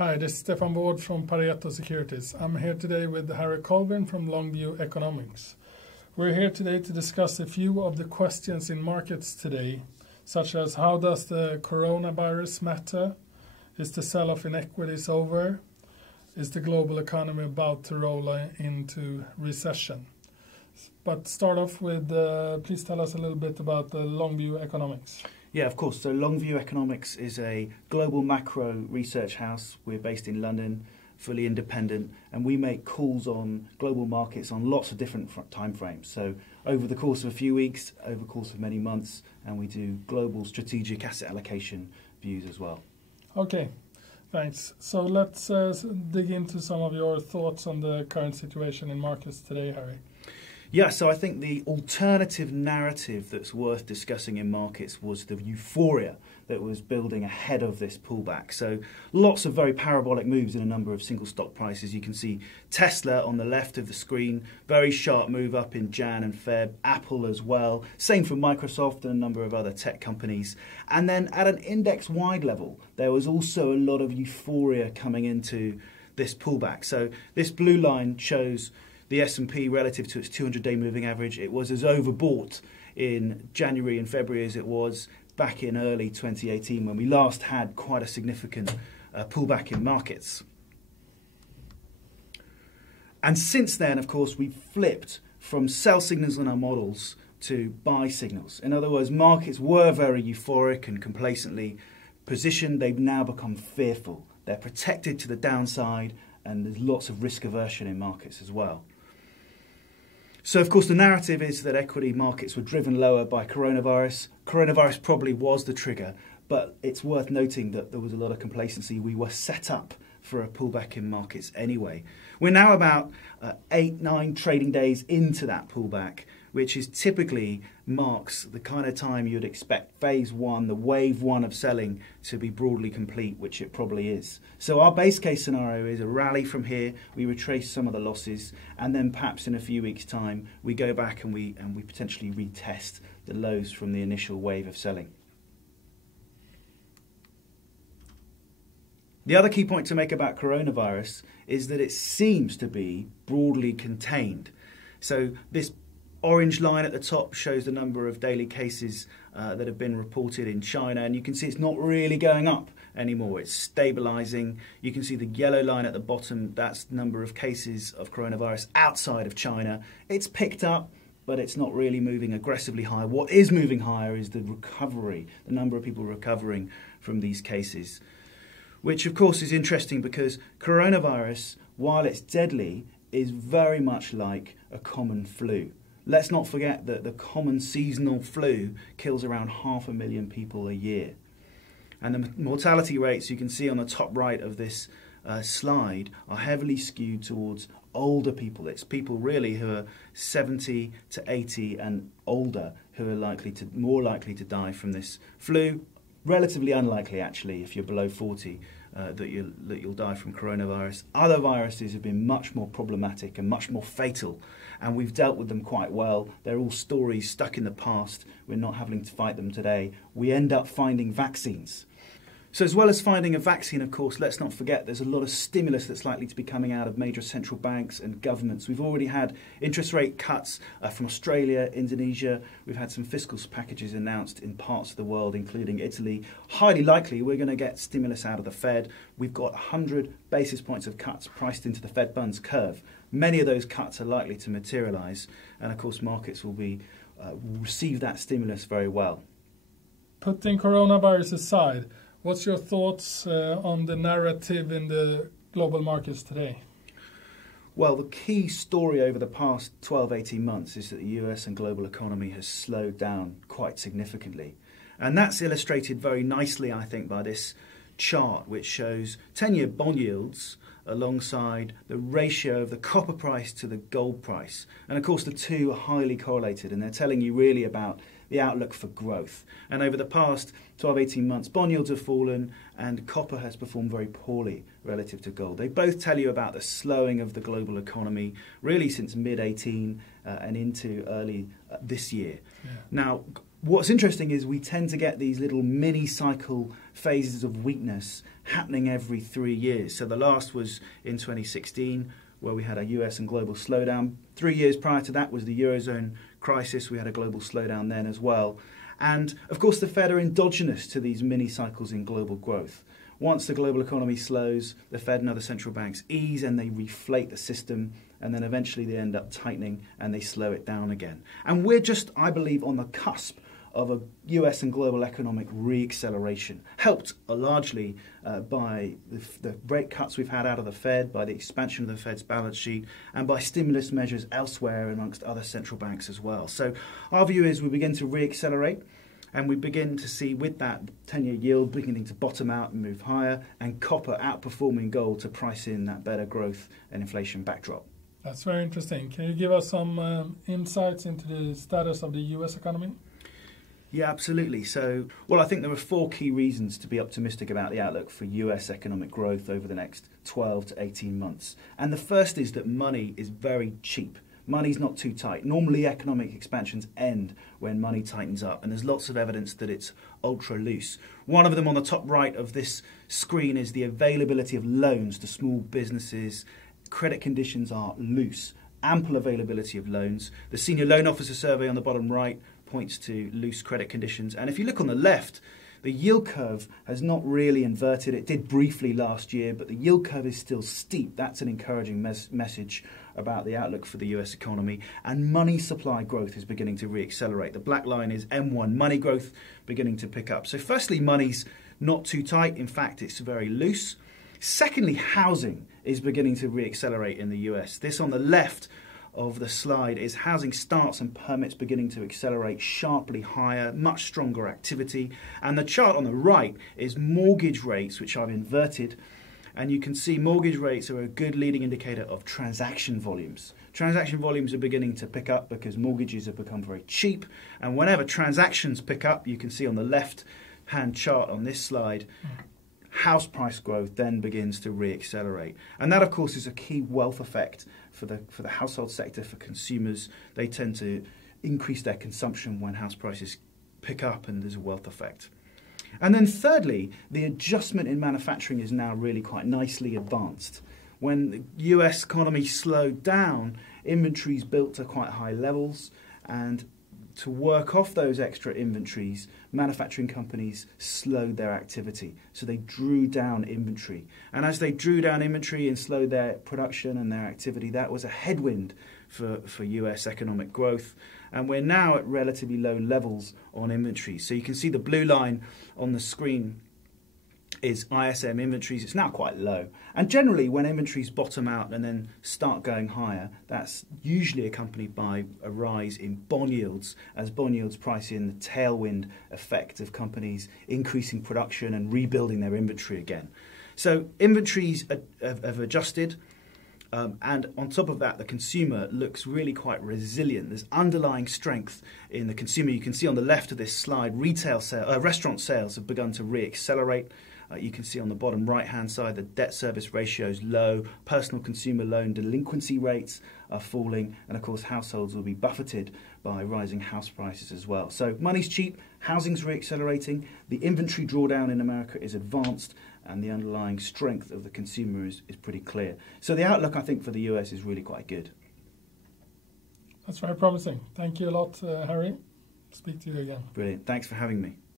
Hi, this is Stefan Wård from Pareto Securities. I'm here today with Harry Colvin from Longview Economics. We're here today to discuss a few of the questions in markets today, such as how does the coronavirus matter? Is the sell-off in equities over? Is the global economy about to roll into recession? But start off with, please tell us a little bit about the Longview Economics. Yeah, of course. So Longview Economics is a global macro research house. We're based in London, fully independent, and we make calls on global markets on lots of different time frames. So over the course of a few weeks, over the course of many months, and we do global strategic asset allocation views as well. Okay, thanks. So let's dig into some of your thoughts on the current situation in markets today, Harry. Yeah, so I think the alternative narrative that's worth discussing in markets was the euphoria that was building ahead of this pullback. So lots of very parabolic moves in a number of single stock prices. You can see Tesla on the left of the screen, very sharp move up in Jan and Feb, Apple as well, same for Microsoft and a number of other tech companies. And then at an index-wide level, there was also a lot of euphoria coming into this pullback. So this blue line shows the S&P relative to its 200-day moving average. It was as overbought in January and February as it was back in early 2018 when we last had quite a significant pullback in markets. And since then, of course, we've flipped from sell signals in our models to buy signals. In other words, markets were very euphoric and complacently positioned. They've now become fearful. They're protected to the downside, and there's lots of risk aversion in markets as well. So, of course, the narrative is that equity markets were driven lower by coronavirus. Coronavirus probably was the trigger, but it's worth noting that there was a lot of complacency. We were set up for a pullback in markets anyway. We're now about 8-9 trading days into that pullback, which is typically marks the kind of time you'd expect phase one, the wave one of selling, to be broadly complete, which it probably is. So our base case scenario is a rally from here, we retrace some of the losses, and then perhaps in a few weeks' time we go back and we potentially retest the lows from the initial wave of selling. The other key point to make about coronavirus is that it seems to be broadly contained. So this orange line at the top shows the number of daily cases that have been reported in China, and you can see it's not really going up anymore. It's stabilizing. You can see the yellow line at the bottom, that's the number of cases of coronavirus outside of China. It's picked up, but it's not really moving aggressively higher. What is moving higher is the recovery, the number of people recovering from these cases, which of course is interesting because coronavirus, while it's deadly, is very much like a common flu. Let's not forget that the common seasonal flu kills around 500,000 people a year. And the mortality rates you can see on the top right of this slide are heavily skewed towards older people. It's people really who are 70 to 80 and older who are more likely to die from this flu. Relatively unlikely, actually, if you're below 40, that you'll die from coronavirus. Other viruses have been much more problematic and much more fatal, and we've dealt with them quite well. They're all stories stuck in the past. We're not having to fight them today. We end up finding vaccines. So as well as finding a vaccine, of course, let's not forget there's a lot of stimulus that's likely to be coming out of major central banks and governments. We've already had interest rate cuts from Australia, Indonesia. We've had some fiscal packages announced in parts of the world, including Italy. Highly likely we're going to get stimulus out of the Fed. We've got 100 basis points of cuts priced into the Fed funds curve. Many of those cuts are likely to materialise, and of course markets will receive that stimulus very well. Putting coronavirus aside, what's your thoughts on the narrative in the global markets today? Well, the key story over the past 12-18 months is that the US and global economy has slowed down quite significantly. And that's illustrated very nicely, I think, by this chart, which shows 10-year bond yields alongside the ratio of the copper price to the gold price. And of course, the two are highly correlated, and they're telling you really about the outlook for growth. And over the past 12-18 months, bond yields have fallen and copper has performed very poorly relative to gold. They both tell you about the slowing of the global economy really since mid-18 and into early this year. Yeah. Now, what's interesting is we tend to get these little mini cycle phases of weakness happening every 3 years. So the last was in 2016, where we had a US and global slowdown. 3 years prior to that was the Eurozone crisis. We had a global slowdown then as well. And of course, the Fed are endogenous to these mini cycles in global growth. Once the global economy slows, the Fed and other central banks ease and they reflate the system, and then eventually they end up tightening and they slow it down again. And we're just, I believe, on the cusp of a US and global economic re-acceleration, helped largely by the rate cuts we've had out of the Fed, by the expansion of the Fed's balance sheet, and by stimulus measures elsewhere amongst other central banks as well. So our view is we begin to re-accelerate, and we begin to see with that 10-year yield beginning to bottom out and move higher, and copper outperforming gold to price in that better growth and inflation backdrop. That's very interesting. Can you give us some insights into the status of the US economy? Yeah, absolutely. So, well, I think there are 4 key reasons to be optimistic about the outlook for US economic growth over the next 12 to 18 months. And the first is that money is very cheap. Money's not too tight. Normally, economic expansions end when money tightens up, and there's lots of evidence that it's ultra loose. One of them on the top right of this screen is the availability of loans to small businesses. Credit conditions are loose. Ample availability of loans. The Senior Loan Officer survey on the bottom right points to loose credit conditions. And if you look on the left, the yield curve has not really inverted. It did briefly last year, but the yield curve is still steep. That's an encouraging message about the outlook for the US economy. And money supply growth is beginning to re-accelerate. The black line is M1, money growth beginning to pick up. So firstly, money's not too tight. In fact, it's very loose. Secondly, housing is beginning to re-accelerate in the US. This on the left of the slide is housing starts and permits beginning to accelerate sharply higher, much stronger activity. And the chart on the right is mortgage rates, which I've inverted. And you can see mortgage rates are a good leading indicator of transaction volumes. Transaction volumes are beginning to pick up because mortgages have become very cheap. And whenever transactions pick up, you can see on the left-hand chart on this slide, house price growth then begins to re-accelerate. And that, of course, is a key wealth effect for the household sector, for consumers. They tend to increase their consumption when house prices pick up, and there's a wealth effect. And then thirdly, the adjustment in manufacturing is now really quite nicely advanced. When the US economy slowed down, inventories built to quite high levels, and to work off those extra inventories, manufacturing companies slowed their activity. So they drew down inventory. And as they drew down inventory and slowed their production and their activity, that was a headwind for US economic growth. And we're now at relatively low levels on inventory. So you can see the blue line on the screen is ISM inventories. It's now quite low. And generally, when inventories bottom out and then start going higher, that's usually accompanied by a rise in bond yields, as bond yields price in the tailwind effect of companies increasing production and rebuilding their inventory again. So inventories have adjusted. And on top of that, the consumer looks really quite resilient. There's underlying strength in the consumer. You can see on the left of this slide, restaurant sales have begun to re-accelerate. You can see on the bottom right-hand side, the debt service ratio is low. Personal consumer loan delinquency rates are falling. And of course, households will be buffeted by rising house prices as well. So money's cheap, housing's re-accelerating, the inventory drawdown in America is advanced, and the underlying strength of the consumer is pretty clear. So the outlook, I think, for the US is really quite good. That's very promising. Thank you a lot, Harry. Speak to you again. Brilliant. Thanks for having me.